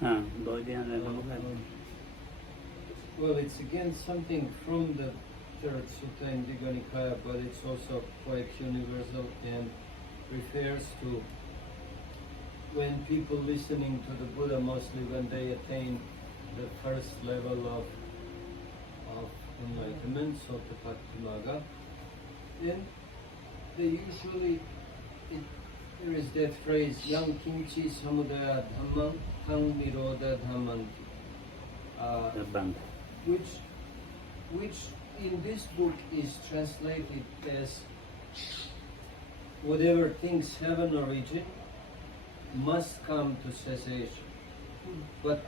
Well, it's again something from the third sutta in Digha Nikaya, but it's also quite universal and refers to when people listening to the Buddha, mostly when they attain the first level of enlightenment, Sotapatti-2023, then they usually, there is that phrase, Yang Kinchi Samudaya Dhammam Tang Nirodha Dhammanti, which in this book is translated as whatever things have an origin must come to cessation. But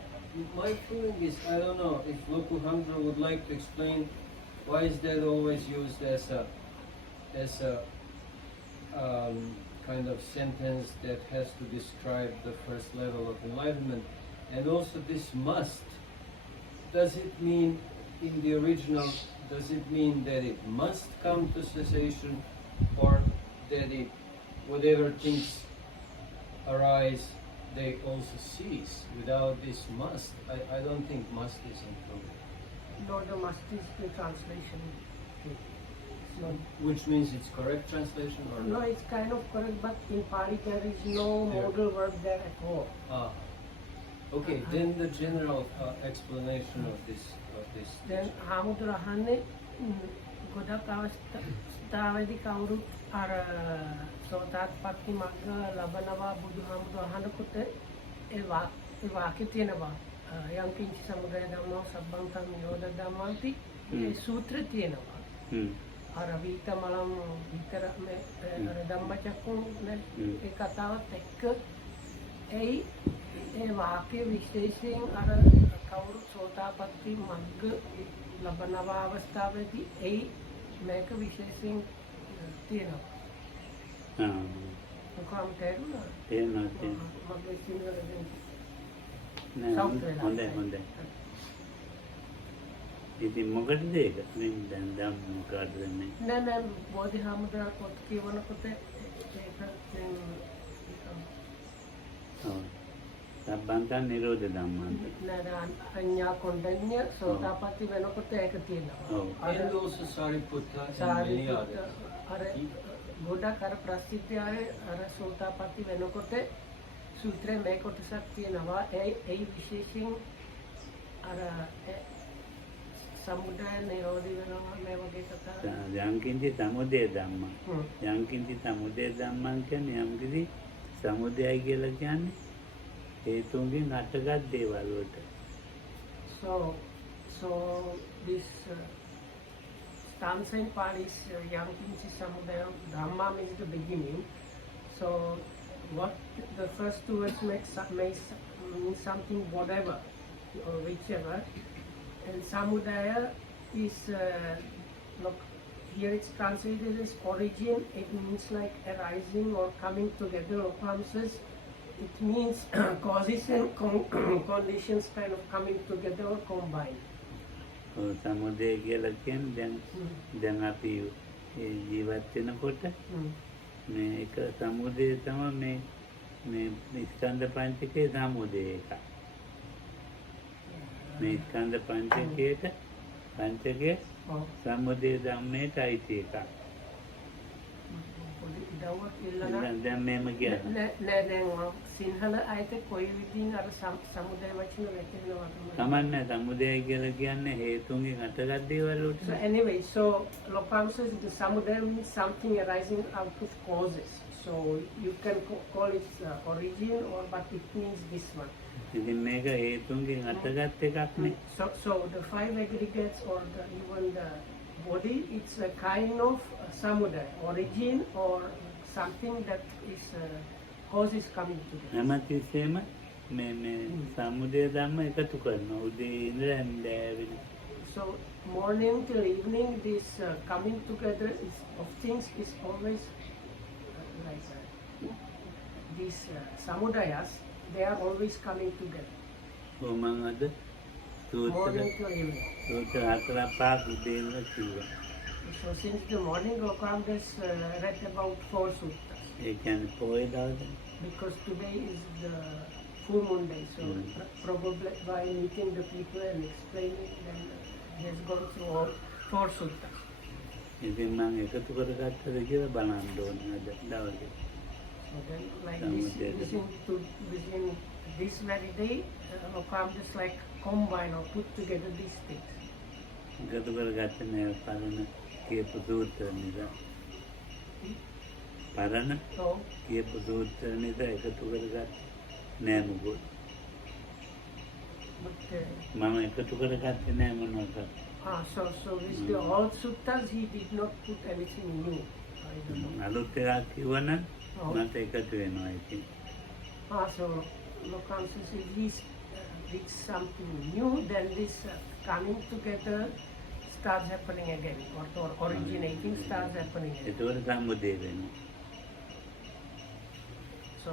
my feeling is, I don't know if Loku Hamdra would like to explain why is that always used as a kind of sentence that has to describe the first level of enlightenment. And also this must, does it mean in the original, does it mean that it must come to cessation, or that it, whatever things arise, they also cease without this must? I don't think must is included. No, the must is the translation. It's not. Which means it's correct translation or No, not? it's kind of correct, but in Pali there is no modal verb there at all. Okay, then the general explanation of this. Then Hamudurahane ගොඩක් අවස්ථාවේදී කවුරුත් අර සෝතාපට්ටි මග්ග ලබනවා බුදුහාමුදුර අහනකොට ඒ වාක්‍ය තියෙනවා යම් කිංචි සමුදය ධම්මෝ සබ්බන්තං නිරෝධ ධම්මන්ති ඒ සූත්‍රය තියෙනවා අර විතමලම් විතර මේ අර ධම්මචක්කුන් ඒ කතාවත් එක්ක ඒ වාක්‍ය විශේෂයෙන් අර කවුරු සෝතාපට්ටි මග්ග ලබනවා අවස්ථාවේදී ඒ මේක විශේෂයෙන් තියෙනවා. කොහොමද තේරුණා? මගේ සිංහලෙන් හොඳයි. ඉතින් මොකටද ඒක? දැන් මොකටද මේ? නෑ බෝධිහාමුදුරුවෝ පොත් කියවනකොට ඒක සබ්බන්තං නිරෝධ ධම්මන්ත. අඤ්ඤා කොණ්ඩඤ්ඤ සෝතාපට්ටි වෙනකොට ඒක තියෙනවා. And also Sariputta and many others. අර ගොඩක් අර ප්‍රසිද්ධය අර සෝතාපට්ටි වෙනකොට සූත්‍රයේ මේ කොටසක් තියෙනවා. ඒ විශේෂයෙන් අර සමුදය නිරෝධී වෙනවා මේ වගේ කතා. යංකින්චි සමුදය ධම්මං. යංකින්චි සමුදය ධම්මං කියන්නේ යම්කිසි සමුදයයි කියලා කියන්නේ හේතුන්ගෙන් අටගත් දේවල් වලට. So this stanza in Pali is Yankinchi Samudaya Dhamma means the beginning. So what the first two words may mean something whatever or whichever, and Samudaya is look here it's translated as origin. It means like arising or coming together of promises. It means causes and conditions kind of coming together or combined. සමුදය කියලා කියන්නේ දැන් අපි ජීවත් වෙනකොට මේ එක සමුදය තමයි මේ ස්කන්ධ පංචකයේ සමුදය එක. මේ ස්කන්ධ පංචකයේ සමුදය ධම්මයට අයිති එකක්. දැන් මේම කියන්නේ නෑ සිංහල අයිත කොයි විදිහින් අර සමුදය වචන වැටෙනවා තමන්නේ සමුදය කියලා කියන්නේ හේතුන්ගෙන් අටගත් දේවල් වලට. So anyway, so Lokam says the samudaya means something arising out of causes. So you can call it origin or but it means this one. ඉතින් මේක හේතුන්ගෙන් අටගත් එකක් නේ. So the five aggregates or even the body, it's a kind of samudaya, origin or something that is causes coming together. හැමතිස්සෙම මේ සමුදය ධම්ම එකතු කරනවා උදේ ඉඳලා හැන්දෑවෙ. So morning till evening this coming together of things is always like these samudayas, they are always coming together. මම අද Morning till evening. සූත්‍ර හතරක් පහක් උදේ ඉඳලා කිව්වා. So since the morning Lokam has read about 4 suttas. ඒ කියන්නේ පොයේ දවසේ Because today is the full moon day. So probably by meeting the people and explaining, then he has gone through all 4 suttas. ඉතින් මම එකතු කරගත්තද කියලා බලන්න ඕනේ අද දවසේ. So then, like this, within this very day, Okam just like combine or put together these things. එකතු කරගත්තේ නෑ පරණ කියපු සූත්‍ර නිසා. පරණ So, කියපු සූත්‍ර නිසා එකතු කරගත්තේ නෑ මොකද. but මම එකතු කරගත්තේ නෑ මොනවද. so with the old suttas, he did not put anything new. I don't know. අලුත් එකක් කිව්වනම් මට එකතු වෙනවා ඉතින්. So Lokam says if he did something new, then this coming together starts happening again, or originating starts happening again. ඒතකොට සම්මුතිය වෙනවා. So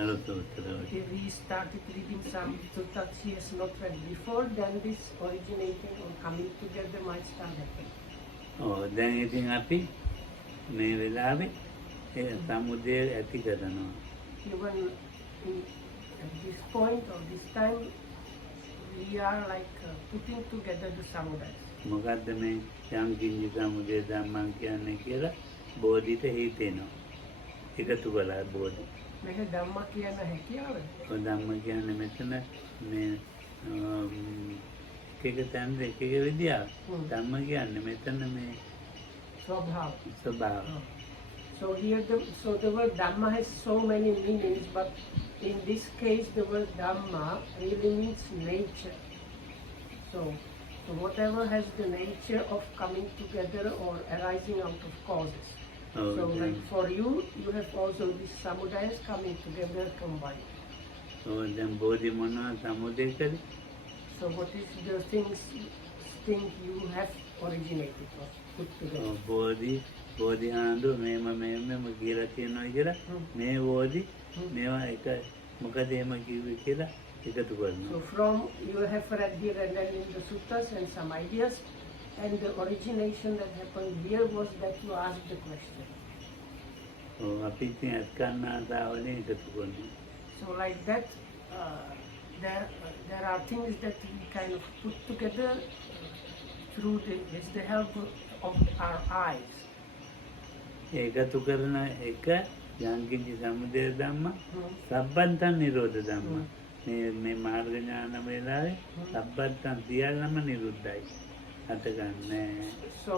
අලුත් සූත්‍ර වලට. if he started reading some suttas he has not read before, then this originating or coming together might start happening. ඔව් දැන් ඉතින් අපි මේ වෙලාවේ ඒ සම්මුතිය ඇති කරනවා. Even at this point or this time, we are like putting together the samudayas. මොකද්ද මේ යම් කිංජි සමුදය ධම්මං කියන්නේ කියලා බෝධිට හිතෙනවා. එකතු කළා බෝධි. මේක ධම්ම කියන හැකියාව. ඔය ධම්ම කියන්නේ මෙතන මේ එක තැනක එක විදියක්. ධම්ම කියන්නේ මෙතන මේ ස්වභාව. ස්වභාව. So here the word Dhamma has so many meanings, but in this case the word Dhamma really means nature. So whatever has the nature of coming together or arising out of causes. Oh, So okay. like for you have also these samudayas coming together combined. ඔය දැන් බෝධි මොනවා සමුදය කරේ? So what is the thing you have originated or put together? බෝධි ආඳු මේම කියලා තියෙනවා කියලා මේ බෝධි මේවා එක මොකද එහෙම කිව්වේ කියලා එකතු කරනවා. So from you have read here and then in the suttas and some ideas, and the origination that happened here was that you asked the question. ඔව් අපි ඉතින් අත්කන්න ආදාවනේ එකතු කරනවා. So like that, there are things that we kind of put together through with the help of our eyes. ඒකතු කරන එක යම් කිංජි සමුදය ධම්ම සබ්බන්තං නිරෝධ ධම්ම. මේ මාර්ග ඥාන වේලාවේ සබ්බන්තං සියල්ලම නිරුද්ධයි. අතගන්නේ. So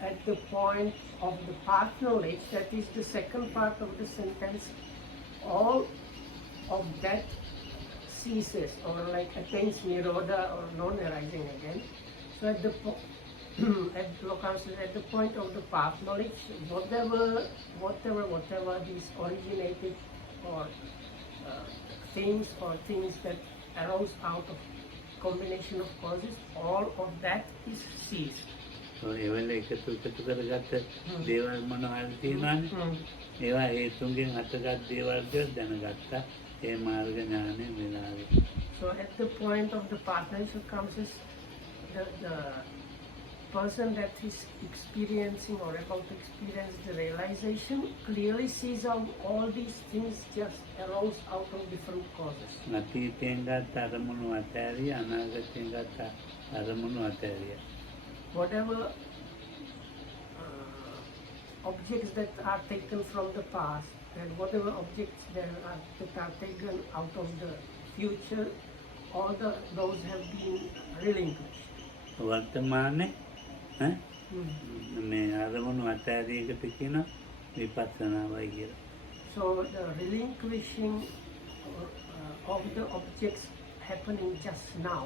at the point of the path knowledge, that is the second part of the sentence, all of that ceases or like attains nirodha or non-arising again. So at the at the point of the path knowledge, whatever these originated or things that arose out of combination of causes, all of that is ceased. ඒවල එකතු කරගත්ත දේවල් මොනවද තියෙනවනේ? ඒවා හේතුන්ගෙන් හටගත් දේවල් කියලා දැනගත්තා. ඒ මාර්ග ඥානෙ වෙලාවේ. So at the point of the partnership comes as the person that is experiencing or about to experience the realization clearly sees how all these things just arose out of different causes. අතීතයෙන් ගත්ත අරමුණු අතෑරිය අනාගතයෙන් ගත්ත අරමුණු අතෑරිය. Whatever objects that are taken from the past and whatever objects that are taken out of the future, all those have been relinquished. වර්තමානයේ මේ අරමුණු අතෑරිය එකට කියන විපස්සනාවයි කියලා. So the relinquishing of the objects happening just now,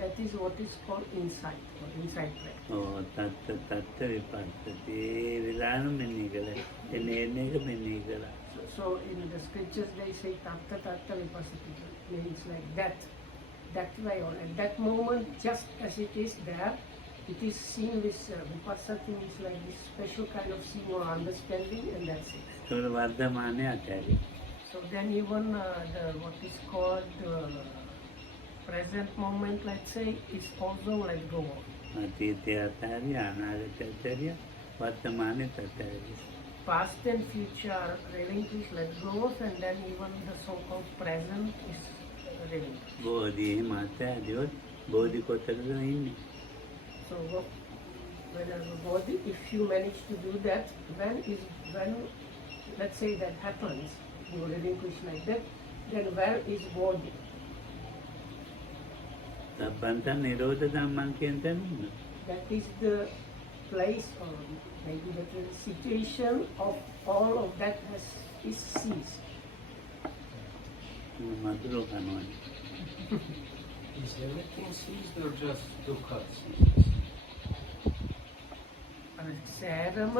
that is what is called insight or insight practice. ඔව් තත්ත විපස්සති. ඒ විලාන මෙන්නේ කළා. එන්නේ එක මෙන්නේ කළා. So in the scriptures they say tatta vipassati, means like that way or at that moment, just as it is there, it is seen with vipassati, means like this special kind of seeing or understanding, and that's it. ඒවල වර්තමානයේ අතෑරිය. So then even what is called present moment, let's say, is also let go of. අතීතය අතෑරිය අනාගතය අතෑරිය වර්තමානයේ අතෑරිය. past and future are relinquished, let go of, and then even the so-called present is relinquished. බෝධි මාතය දියොත් බෝධි කොතනද ඉන්නේ? So when as a body, if you manage to do that, when let's say that happens, you relinquish like that, then where is body? සබ්බන්තං නිරෝධ ධම්මං කියන තැන ඉන්නවා. That is the place or maybe the situation of all of that is ceased. මధుරෝ කනවනේ. Is everything ceased or just dukkha ceases? සෑරම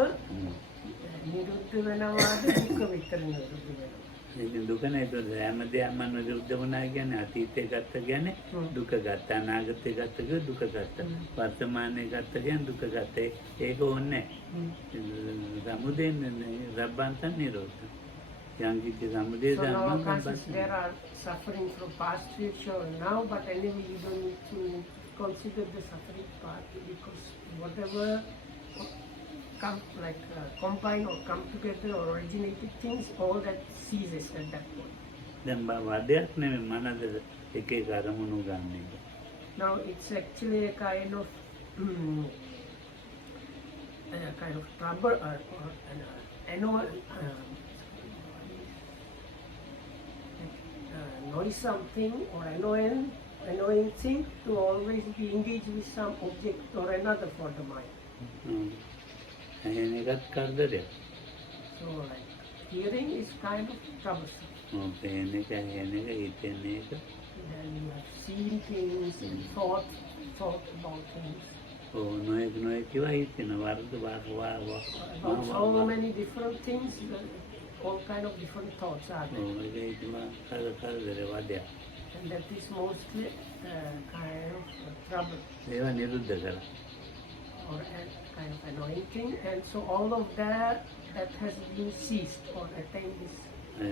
නිරුද්ධ වෙනවාද දුක විතර නිරුද්ධ වෙනවා? ඉතින් දුක නේද හැම දෙයක්ම නිරුද්ධ වුණා කියන්නේ අතීතේ ගත්ත කියන්නේ දුක ගත්ත අනාගතේ ගත්ත කියන්නේ දුක ගත්ත වර්තමානයේ ගත්ත කියන්නේ දුක ගත්ත ඒක ඕනේ සමුදයෙන් රබ්බන්තං නිරෝධ යම් කිසි සමුදේ So now ධම්මං conscious there are suffering from past, future, and now, but anyway you don't need to consider the suffering part because whatever come like combine or come together or originated things, all that ceases at that point. දැන් වදයක් නෙමෙයි මනද එක එක අරමුණු ගන්න එක. Now it's actually a kind of trouble or noisome thing or annoying thing to always be engaged with some object or another for the mind. එහෙන එකත් කරදරයක්. So like hearing is kind of troublesome. පේන එක ඇහෙන එක හිතෙන එක. Then you have seen things and thought about things. නොයෙක් ඒවා හිතෙන වර්ග About so many different things, all kind of different thoughts are there. කරදර වදයක්. And that is mostly kind of trouble ඒවා නිරුද්ධ කරා. or a kind of annoying thing. And so all of that has been ceased or attained this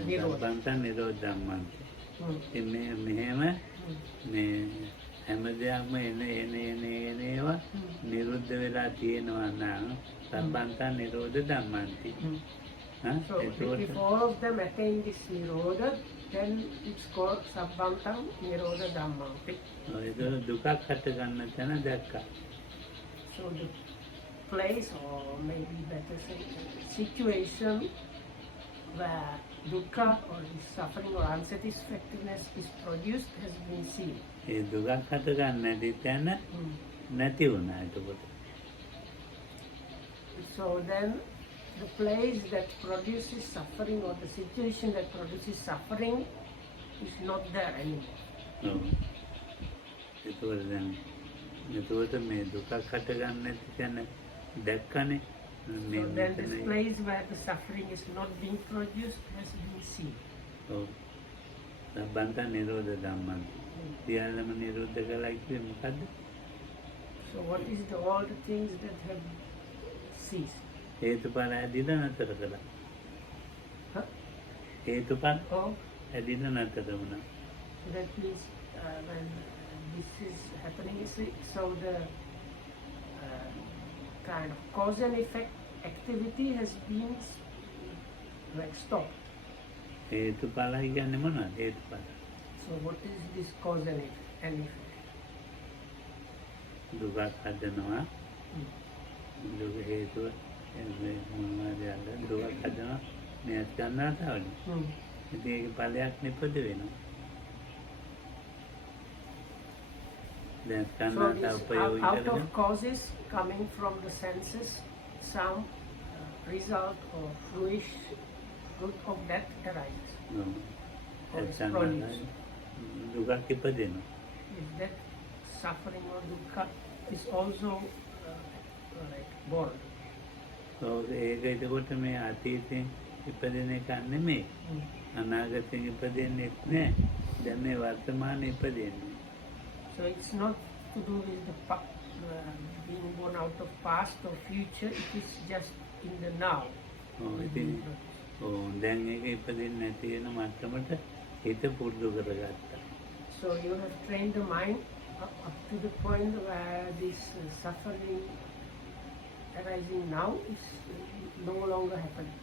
nirodha. සබ්බන්තං නිරෝධ ධම්මං. ඉතින් මෙහෙම මේ හැම දෙයක්ම එන ඒවා නිරුද්ධ වෙලා තියෙනවා නම් සබ්බන්තං නිරෝධ ධම්මන්ති. So if all of them attain this nirodha, then it's called sabbantang nirodha dhammanti. ඒක දුකක් හට ගන්න තැන දැක්කා. So the place, or maybe better say, situation where dukkha or the suffering or unsatisfactoriness is produced has been seen. ඒ දුකක් හට ගන්න නැති තැන නැති වුණා එතකොට. So then the place that produces suffering or the situation that produces suffering is not there anymore. එතකොට මේ දුකක් හට ගන්න නැති තැන දැක්කනේ. So then this place where the suffering is not being produced has been seen. සබ්බන්තං නිරෝධ ධම්මං. සියල්ලම නිරුද්ධ කළා කිව්වේ මොකද්ද? So what is all the things that have ceased? හේතුඵල ඇදිලා නතර කළා. හේතුඵල ඇදිලා නතර වුණා. So that means when this is happening, so the kind of cause and effect activity has been like stopped. හේතුඵල කියන්නේ මොනවද? හේතුඵල. So what is this cause and effect? දුකක් හදනවා. දුක හේතුව මොනවද යන්නේ? දුකක් හදනවා. මේ අත්‍යන්තතාවලු. ඉතින් ඒක ඵලයක් නිපද වෙනවා. So out of causes coming from the senses, some result or fruit of that arises. Or is produced. දුකක් ඉපදෙනවා. If that suffering or dukkha is also like born. So ඒක එතකොට මේ අතීතයෙන් ඉපදෙන එක නෙමෙයි. අනාගතයෙන් ඉපදෙන්නෙත් නෑ. දැන් මේ වර්තමානයේ ඉපදෙන්නේ. So it's not to do with the being born out of past or future, it is just in the now. දැන් ඒක ඉපදෙන්නේ නැති වෙන මට්ටමට හිත පුරුදු කරගත්තා. So you have trained the mind up to the point where this suffering arising now is no longer happening.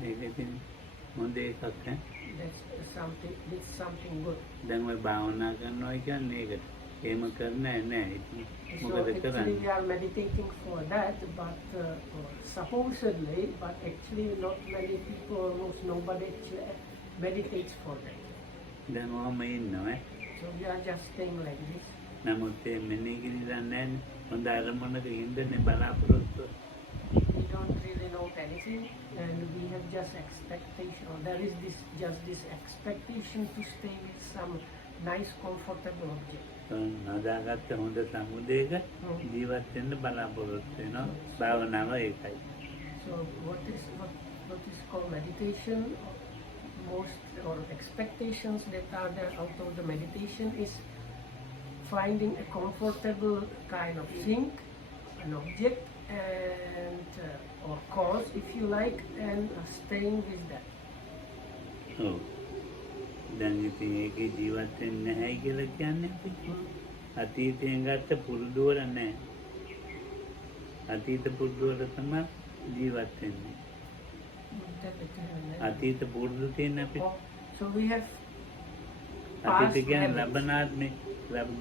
මේක ඉතින් හොඳ එකක් ඈ. It's something good. දැන් ඔය භාවනා කරනවා කියන්නේ ඒකට. එහෙම කරන්නේ නැහැ. ඉතින් So මොකද actually කරන්නේ? we are meditating for that, but supposedly, but actually not many people, almost nobody actually meditates for that. දැන් ඔහම ඉන්නවා ඈ. So we are just staying like this. නමුත් මේ මෙනෙහි කිරීලා නැහැ. හොඳ අරමුණක ඉඳනේ බලාපොරොත්තු. We don't really know anything, and we have just expectation, or there is this expectation to stay with some nice, comfortable object. නදාගත්ත හොඳ සමුදයක ජීවත් වෙන්න බලාපොරොත්තු වෙනවා. භාවනාව ඒකයි. So what is called meditation, most or expectations that are there out of the meditation is finding a comfortable kind of thing, an object, and or cause if you like, and staying with that. ඔව්. දැන් ඉතින් ඒකේ ජීවත් වෙන්නේ නැහැ කියලා කියන්නේ අතීතයෙන් ගත්ත පුරුදු වල නැහැ. අතීත පුරුදු වල තමයි ජීවත් වෙන්නේ. අතීත පුරුදු තියෙන අපිට. So we have අතීත past කියන්නේ habits. ලබනාත්මේ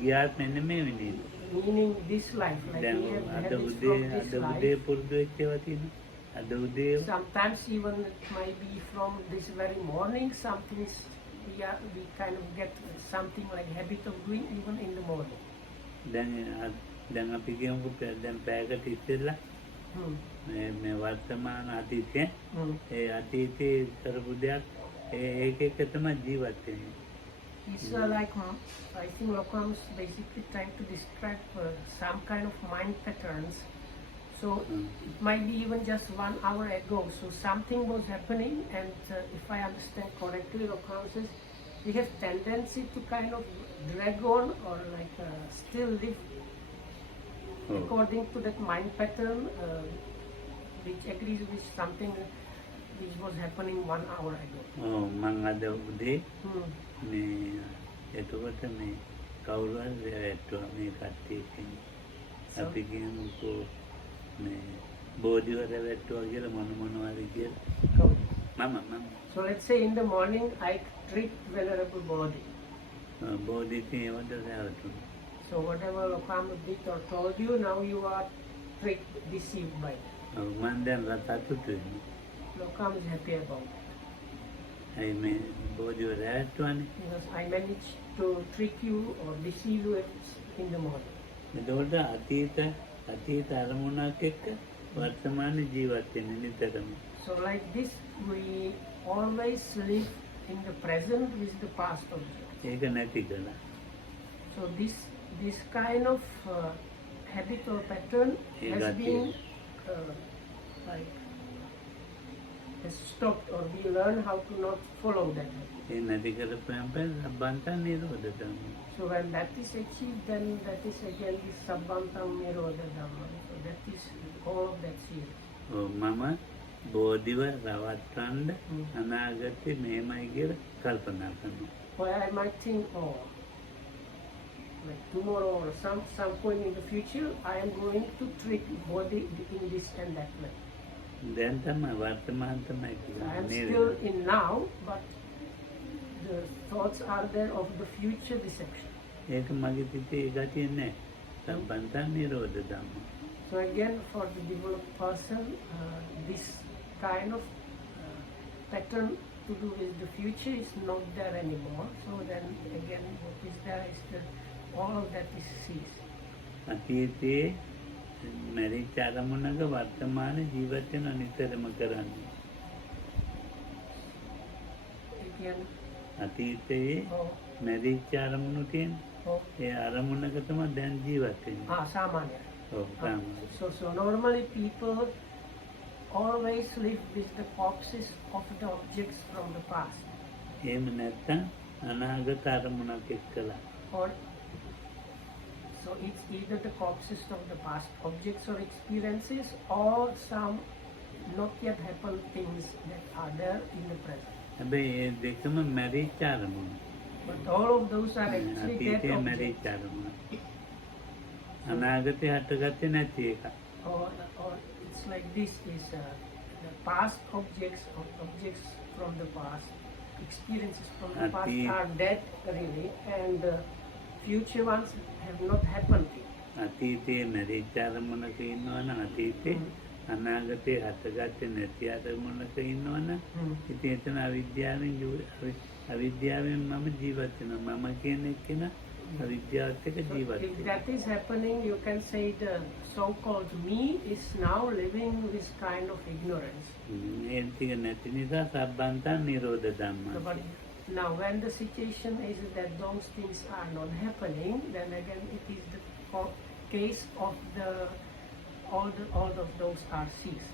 ගියාත්මේ නෙමෙයි වෙන්නේ. Meaning this life, like දැන් we have අද habits උදේ from this අද උදේ life. පුරුදු වෙච්ච ඒවා තියෙනවා. අද උදේ Sometimes even it might be from this very morning. Some things we kind of get something like habit of doing even in the morning. දැන් අපි කියමුකෝ දැන් පැයකට ඉස්සෙල්ලා මේ වර්තමාන අතීතයේ ඒ අතීතයේ කරපු දෙයක් ඒක එක තමයි ජීවත් වෙන්නේ. It's like I think Lokam's basically trying to describe some kind of mind patterns. So it might be even just 1 hour ago. So something was happening, and if I understand correctly, Lokam says we have tendency to kind of drag on or like still live according to that mind pattern, which agrees with something which was happening 1 hour ago. මං අද උදේ මේ එතකොට මේ කවුරු හරි රැට්ටුවා මේ කට්ටියකින් අපි කියමුකෝ මේ බෝධිවර රැට්ටුවා කියලා මොනවාරි කියලා මම So let's say in the morning I treat Venerable Bodhi. බෝධිකින් ඒවට රැවටුණා. So whatever Lokam did or told you, now you are deceived by that. මං දැන් රතතුතු වෙනවා. Lokam is happy about it. ඇයි මේ බෝධිවර රැට්ටුවානේ. Because I managed to trick you or deceive you in the morning. එතකොට අතීත අරමුණක් එක්ක වර්තමාන ජීවත් වෙන්න නිතරම. So like this, we always live in the present with the past object. ඒක නැති කළා. So this kind of habit or pattern has been like has stopped, or we learn how to not follow that habit. ඒ නැති කරපුවාම සම්බන්තන් නිරෝධ ධම්ම. So when that is achieved, then that is again the Sabbantam Nirodha Dhamma. So that is all of that series. මම බෝධිව රවට්ටන්න අනාගතේ මෙහෙමයි කියලා කල්පනා කරනවා. Or I might think, oh, like tomorrow or some point in the future, I am going to trick body in this and that way. දැන් තමයි වර්තමාන තමයි I am කියන්නේ. still in now, but the thoughts are there of the future deception. ඒක මගේ සිතේ ගතිය නැහැ. සම්බන්තන් නිරෝධ ධම්ම. So again, for the developed person, this kind of pattern to do with the future is not there anymore. So then again, what is there is that all of that is ceased. අතීතයේ මැරිච්ච අරමුණක වර්තමාන ජීවත් වෙන නිතරම කරන්නේ. Again, අතීතයේ මැරිච්ච අරමුණු තියෙන ඒ අරමුණක තමයි දැන් ජීවත් වෙන්නේ. samanya. ඔව් තමයි. So normally people always live with the corpses of the objects from the past. එහෙම නැත්නම් අනාගත අරමුණක් එක්කලා. Or so it's either the corpses of the past objects or experiences, or some not yet happened things that are there in the present. හැබැයි ඒ දෙකම මැරිච්ච අරමුණ. But all of those are actually dead අතීතයේ objects. මැරිච්ච අරමුණ. අනාගතේ හටගත්තේ නැති එක. Or or it's like this is the past objects or objects from the past, experiences from the past are dead really, and future ones have not happened yet. අතීතයේ මැරිච්ච අරමුණක ඉන්නවනම් අතීතේ අනාගතේ හටගත්තේ නැති අරමුණක ඉන්නවනම් ඉතින් එතන අවිද්‍යාවෙන් මම ජීවත් වෙනවා මම කියන එක්කෙනා අවිද්‍යාවත් එක්ක ජීවත් If that is happening, you can say the so-called me is now living this kind of ignorance. ඒ ටික නැති නිසා සබ්බන්තං නිරෝධ ධම්මා. But now when the situation is that those things are not happening, then again it is the case of the all of those are ceased.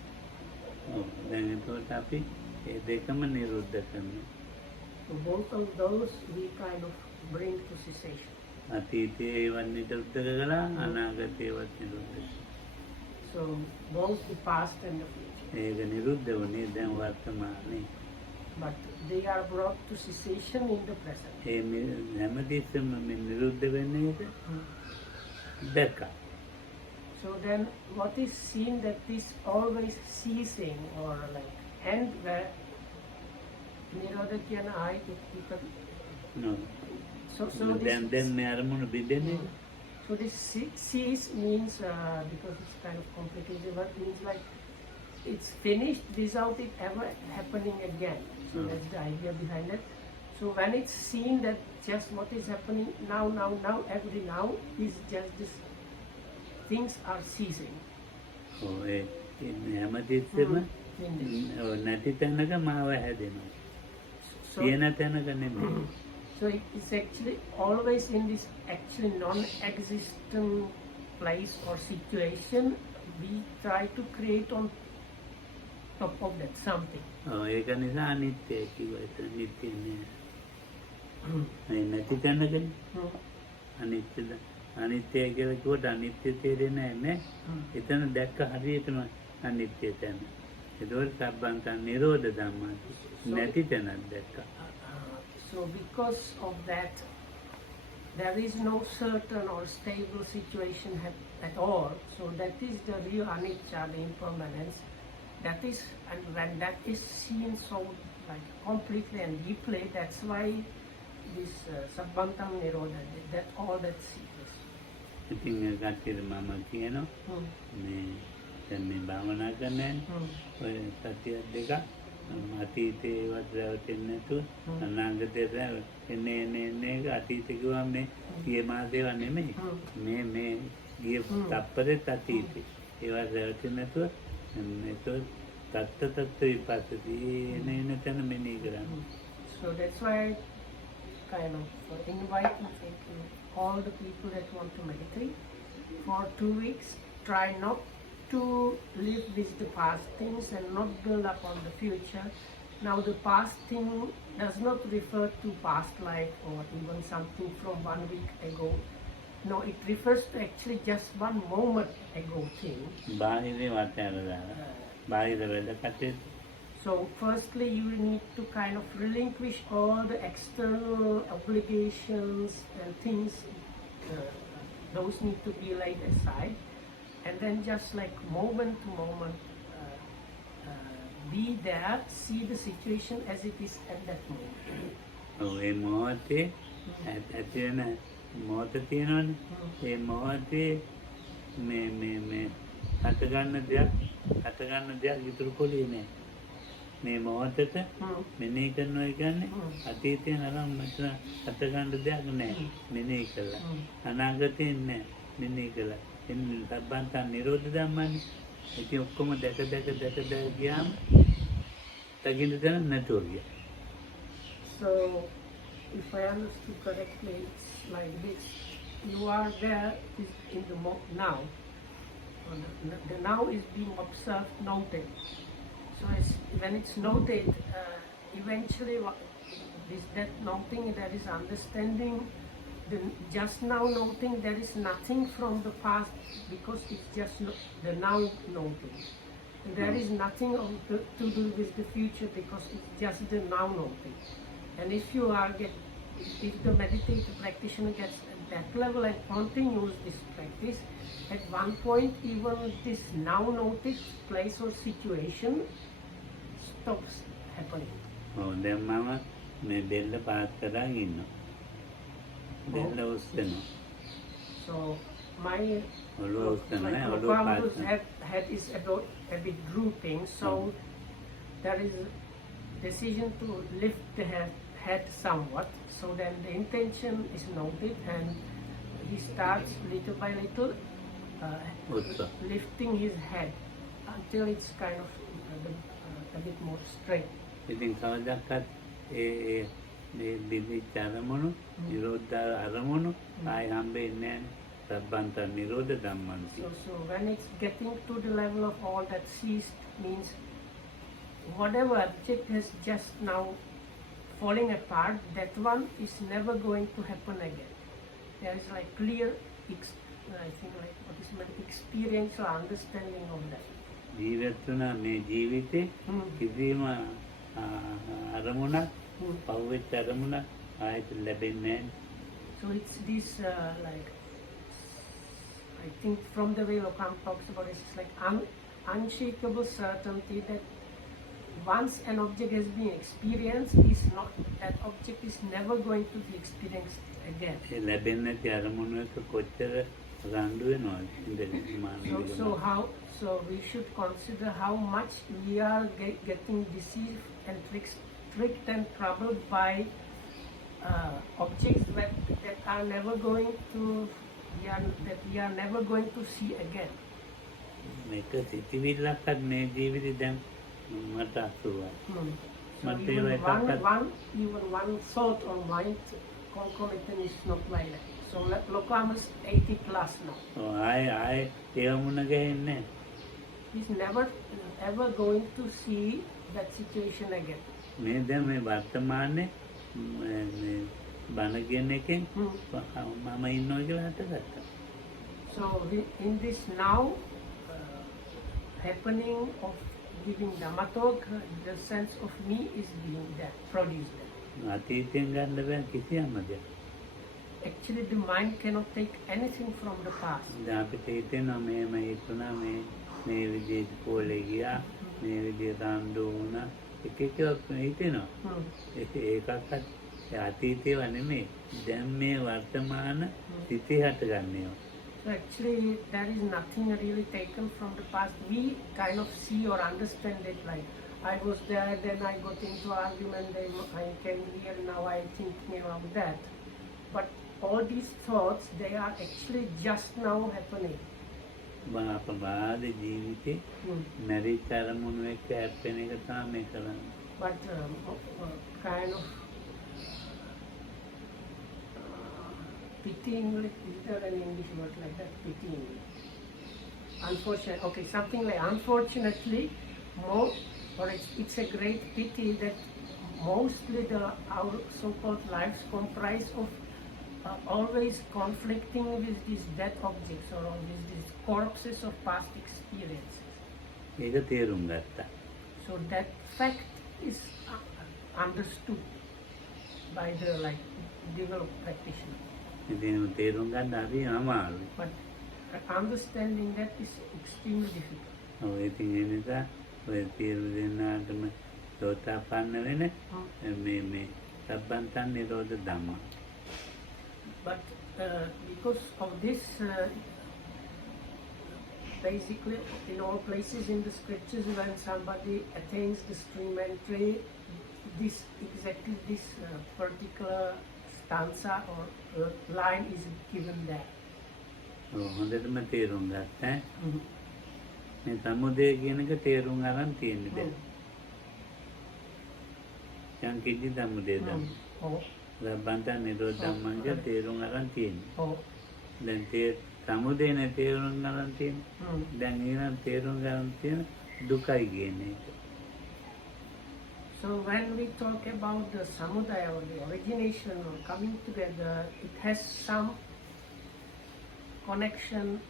දැන් එතකොට අපි ඒ දෙකම නිරුද්ධ කරනවා. So both of those we kind of bring to cessation. අතීතයේ ඒවත් නිරුද්ධ කරලා අනාගතේවත් නිරුද්ධ. So both the past and the future. ඒක නිරුද්ධ වුණේ දැන් වර්තමානයේ. But they are brought to cessation in the present. ඒ හැමදෙස්සම මේ නිරුද්ධ වෙන්නේද? දැක්කා. So then what is seen that is always ceasing or like end where Nirodha කියන ආයත No. So then මේ අරමුණු බෙදෙන්නේ. So this cease means because it's kind of complicated but means like it's finished without it ever happening again. So that's the idea behind it. So when it's seen that just what is happening now, every now is just this things are ceasing. ඒ හැමදෙස්සම නැති තැනක මාව හැදෙනවා. තියෙන තැනක නෙමෙයි. So it's actually always in this actually non-existent place or situation we try to create on top of that something. ඒක නිසා අනිත්‍ය කිව්වා ඒක නිත්‍ය නෑ. ඒ නැති තැනකනේ. අනිත්‍යද අනිත්‍ය කියලා කිව්වට අනිත්‍ය තේරෙන්නේ නැහැ. එතන දැක්ක හරියටම අනිත්‍ය තැන. ඒකවල සබ්බන්තං නිරෝධ ධම්මා. නැති තැනක් දැක්කා. So because of that, there is no certain or stable situation at all. So that is the real anicca, the impermanence. That is, and when that is seen so like completely and deeply, that's why this sabbantang nirodha, that all that sees. ඉතින් ගැටිර මම කියනවා මේ දැන් මේ භාවනා කරන්නේ ඔය සතිය දෙක අතීතේවත් රැවටෙන්නේ නැතුව අනාගතේ එන්නේ අතීතේ කිව්වම මේ ගිය මාසේව නෙමෙයි මේ ගිය තප්පරේ අතීතේ ඒවත් රැවටෙන්නේ නැතුව මේක තත්ත විපස්සති එන තැන මෙනෙහි කරන්නේ. So that's why I kind of invite all the people that want to meditate for 2 weeks, try not to live with the past things and not build up on the future. Now the past thing does not refer to past life or even something from 1 week ago. No, it refers to actually just one moment ago thing. So firstly you need to kind of relinquish all the external obligations and things. Those need to be laid aside. And then just like moment to moment, be there, see the situation as it is at that moment. ඒ මොහොතේ ඇතිවෙන මොහොත තියෙනවනේ. ඒ මොහොතේ මේ හටගන්න දෙයක් ඉතුරු කොලියේ නෑ. මේ මොහොතට මෙනෙහි කරනවා කියන්නේ අතීතේ නරම් මෙතන හටගන්න දෙයක් නෑ. මෙනෙහි කළා. අනාගතේ නෑ. මෙනෙහි කළා. එන්නේ සබ්බන්තං නිරෝධ ධම්මනේ. ඉතින් ඔක්කොම දැක ගියාම තකින්න දැන නැතුව ගියා. So if I understood correctly, it's like this. You are there in the now. The now is being observed, noted. So when it's noted, eventually that noting, there is understanding. The just now noting, there is nothing from the past because it's just the now noting. And there is nothing to do with the future because it's just the now noting. And if the meditative practitioner gets that level and continues this practice, at one point even this now noted place or situation stops happening. දැන් මම මේ බෙල්ල පාත් කරන් ඉන්නවා. බෙල්ල උස්සනවා. So my ඔළුව උස්සනවා නේ, ඔළුව Lokamu's path head is a bit drooping, so there is decision to lift the head somewhat. So then the intention is noted and he starts little by little lifting his head until it's kind of a bit more straight. ඉතින් කවදාවත් මේ දිවිච්ච අරමුණු නිරෝධ අරමුණු ආය හම්බෙන්නේ නැහැ. සබ්බන්ත නිරෝධ ධම්මන්ති. So when it's getting to the level of all that ceased, means whatever object has just now falling apart, that one is never going to happen again. There is like clear, I think like what is meant, experiential understanding of that. ජීවත් වුණා මේ ජීවිතේ කිසිම අරමුණක් පවෙච්ච අරමුණක් ආයෙත් ලැබෙන්නේ නැහැ. So it's this like, I think from the way Lokam talks about it, it's like unshakable certainty that once an object has been experienced, that object is never going to be experienced again. ඒ ලැබෙන්නේ නැති අරමුණු එක කොච්චර රණ්ඩු වෙනවද? So we should consider how much we are getting deceived and tricked and troubled by objects that are never going to we are never going to see again. මේක සිතිවිල්ලක්වත් මේ ජීවිතේ දැන් මට අසුවයි. So even one thought or mind concomitant is not like that. So Lokam is 80 plus now. ආය ඒව මුණ ගහන්නේ. He's never ever going to see that situation again. මේ දැන් මේ වර්තමානයේ මේ බණ කියන එකෙන් මම ඉන්නවා කියලා හටගත්තා. So in this now happening of giving Dhamma talk, the sense of me is being there, produced there. අතීතයෙන් ගන්න බෑ කිසියම්ම දෙයක්. Actually the mind cannot take anything from the past. දැන් අපිට හිතෙනවා මේම හිතුණා මේ විදිහට පොලේ ගියා මේ විදිහට රණ්ඩු වුණා එක එක හිතෙනවා. ඒකක්වත් අතීතේව නෙමෙයි. දැන් මේ වර්තමාන සිතේ හටගන්නේවා. So actually there is nothing really taken from the past. We kind of see or understand it like, I was there, then I got into argument, then I came here, now I thinking about that. But all these thoughts, they are actually just now happening. බාපබාද ජීවිතේ මැරිච්ච අරමුණු එක්ක හැප්පෙන එක තමයි මේ කරන්නේ. But kind of pitying, is there an English word like that? Pitying. Unfortunately, okay, something like unfortunately, or it's a great pity that mostly our so-called lives comprise of always conflicting with these dead objects or with these corpses of past experiences. ඒක තේරුම් ගත්තා. So that fact is understood by the developed practitioner. ඉතින් තේරුම් ගන්න හරි අමාරුයි. But understanding that is extremely difficult. ඔව් ඉතින් ඒ නිසා ඔය තේරුම් දෙන්නාටම සෝතාපන්න වෙන මේ සබ්බන්තන් නිරෝධ ධම්ම. But because of this, basically in all places in the scriptures when somebody attains the stream entry, this particular stanza or line is given there. හොඳටම තේරුම් ගත්තා. මේ සමුදය කියන එක තේරුම් ගන්න තියෙන්නේ දැන්. දැන් කිසි සමුදය ධම්ම. සබ්බන්තන් නිරෝධ ධම්මංග තේරුම් ගන්න තියෙන්නේ. දැන් සමුදය නේ තේරුම් ගන්න තියෙන්නේ. දැන් ඊළඟ තේරුම් ගන්න තියෙන දුකයි කියන එක. So when we talk about the samudaya or the origination or coming together, it has some connection,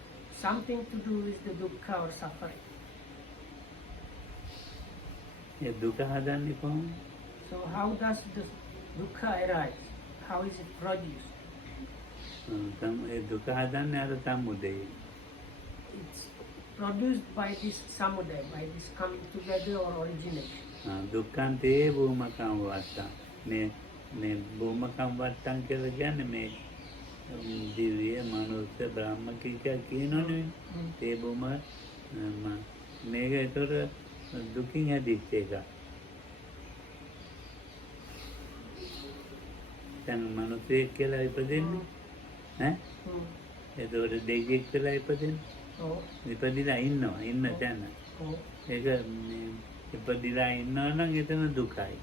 something to do with the dukkha or suffering. ඒ දුක හදන්නේ කොහොමද? So how does the dukkha arise? How is it produced? ඒ දුක හදන්නේ අර සමුදේ. It's produced by this samudaya, by this coming together or origination. දුක්ඛන්තේ භූමකම් වත්තා. මේ භූමකම් වත්තන් කියලා කියන්නේ මේ දිව්‍ය මනුස්ස බ්‍රහ්ම කියනවනේ. ඒ භූම මේක ඒතර දුකින් හැදිච්ච එක. දැන් මනුස්සයෙක් කියලා ඉපදෙන්නේ ඈ එතකොට දෙවියෙක් කියලා ඉපදෙන්නේ ඉපදිලා ඉන්න තැන ඒක ඉපදිලා ඉන්නවා නම් එතන දුකයි.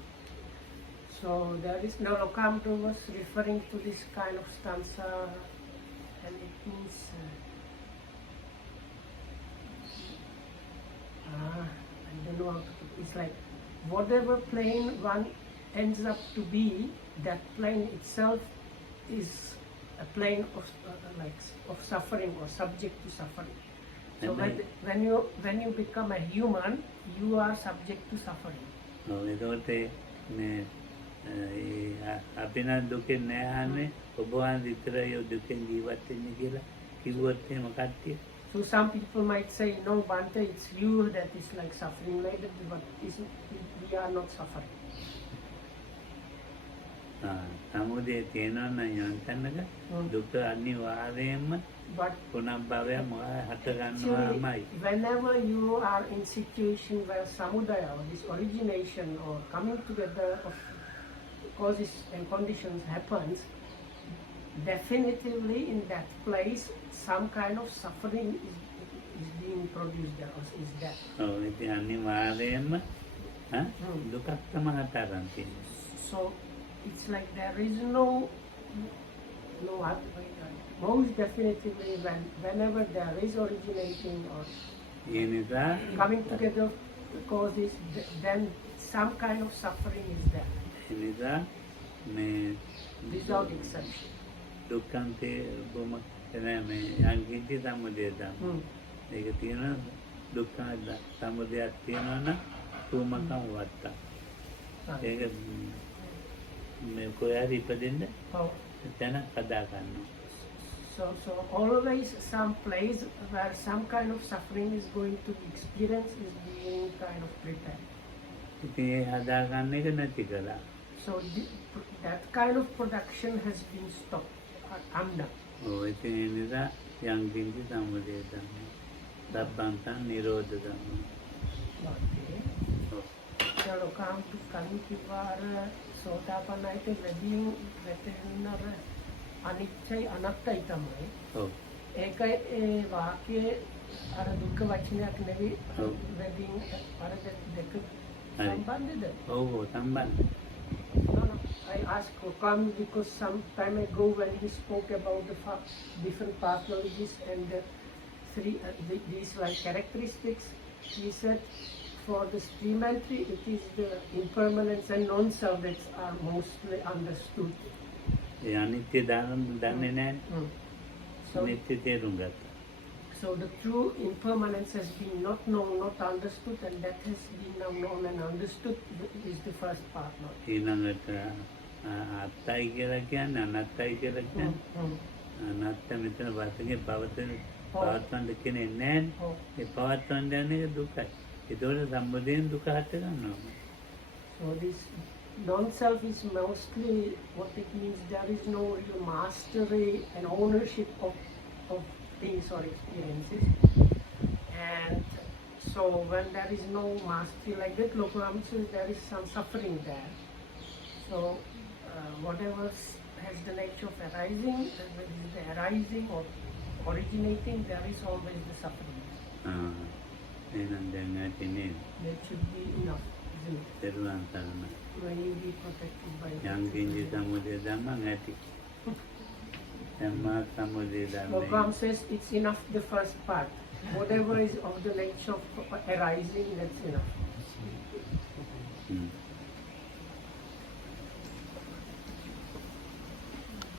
So there is no Lokamtu was referring to this kind of stanza, and it means I don't know how to put it. It's like whatever plane one ends up to be, that plane itself is a plane of of suffering or subject to suffering. So when you become a human, you are subject to suffering. එතකොට අපි නම් දුකෙන් නෑහන්නේ ඔබ වහන්සේ විතරයි දුකෙන් ජීවත් වෙන්නේ කියලා කිව්වොත් එහෙම කට්ටිය. So some people might say, no, Bante, it's you that is like suffering like that, but we are not suffering. සමුදේ තියෙනවා නම් යන්තන්නක දුක අනිවාර්යයෙන්ම පුනබ්භවය හට ගන්නවාමයි. Whenever you are in situation where samudaya or this origination or coming together of causes and conditions happens, definitively in that place some kind of suffering is being produced there or is there. ඉතින් අනිවාර්යයෙන්ම දුකක් තමයි හටගන්න තියෙන්නේ. So it's like there is no most definitively whenever there is originating or coming together causes, then some kind of suffering is there. Without exception. දුක්ඛන්තේ බොම එනමේ යංකින්ති සමුදය ධම්ම. ඒක තියෙන දුක්ඛ සමුදයක් තියෙනවා නම් භූමකම් වත්තා. ඒක මේ කොහරි ඉපදෙන්න එතන හදා ගන්නවා. So always some place where some kind of suffering is going to be experienced is being kind of prepared. ඉතින් ඒ හදා ගන්න එක නැති කළා. So that kind of production has been stopped. ඉතින් ඒ නිසා යංකින්ති සමුදය ධම්ම. සබ්බන්තං නිරෝධ ධම්ම. Kalau kamu kipara Sotapatti වැඩියෙන් වැටෙන්නර අනිත්‍යයි අනත්තයි තමයි. ඒකයි ඒ වාක්‍යයේ අර දුක්ඛ වචනයක් නෙවෙයි වැඩියෙන් අර දෙක සම්බන්ධද? ඔව් සම්බන්ධ. No, I asked Kokam because some time ago when he spoke about the different pathologies and these like characteristics, he said for the streamentry it is the impermanence and non-self that are mostly understood. අනිත්‍ය දන්නේ නැහැ. අනිත්‍ය තේරුම් ගත්තා. So the true impermanence has been not known, not understood, and that has been now known and understood is the first part. ඊළඟට අත්තයි කියලා කියන්නේ අනත්තයි කියලා කියන්නේ අනත්ත මෙතන වාතකේ පවත්වන්න කෙනෙක් නැහැ. ඒ පවත්වන්න යන්නේ දුකයි. ඒතකොට සම්බුදයෙන් දුක හට ගන්නවා. So this non-self is mostly what it means. There is no real mastery and ownership of things or experiences, and so when there is no mastery like that, there is some suffering there. So whatever has the nature of arising, whether it is the arising or originating, there is always the suffering. That should be enough, isn't it? When you be protected by යංකින්ති සමුදය ධම්ම නැති. Program says it's enough the first part. Whatever is of the nature of arising, that's enough.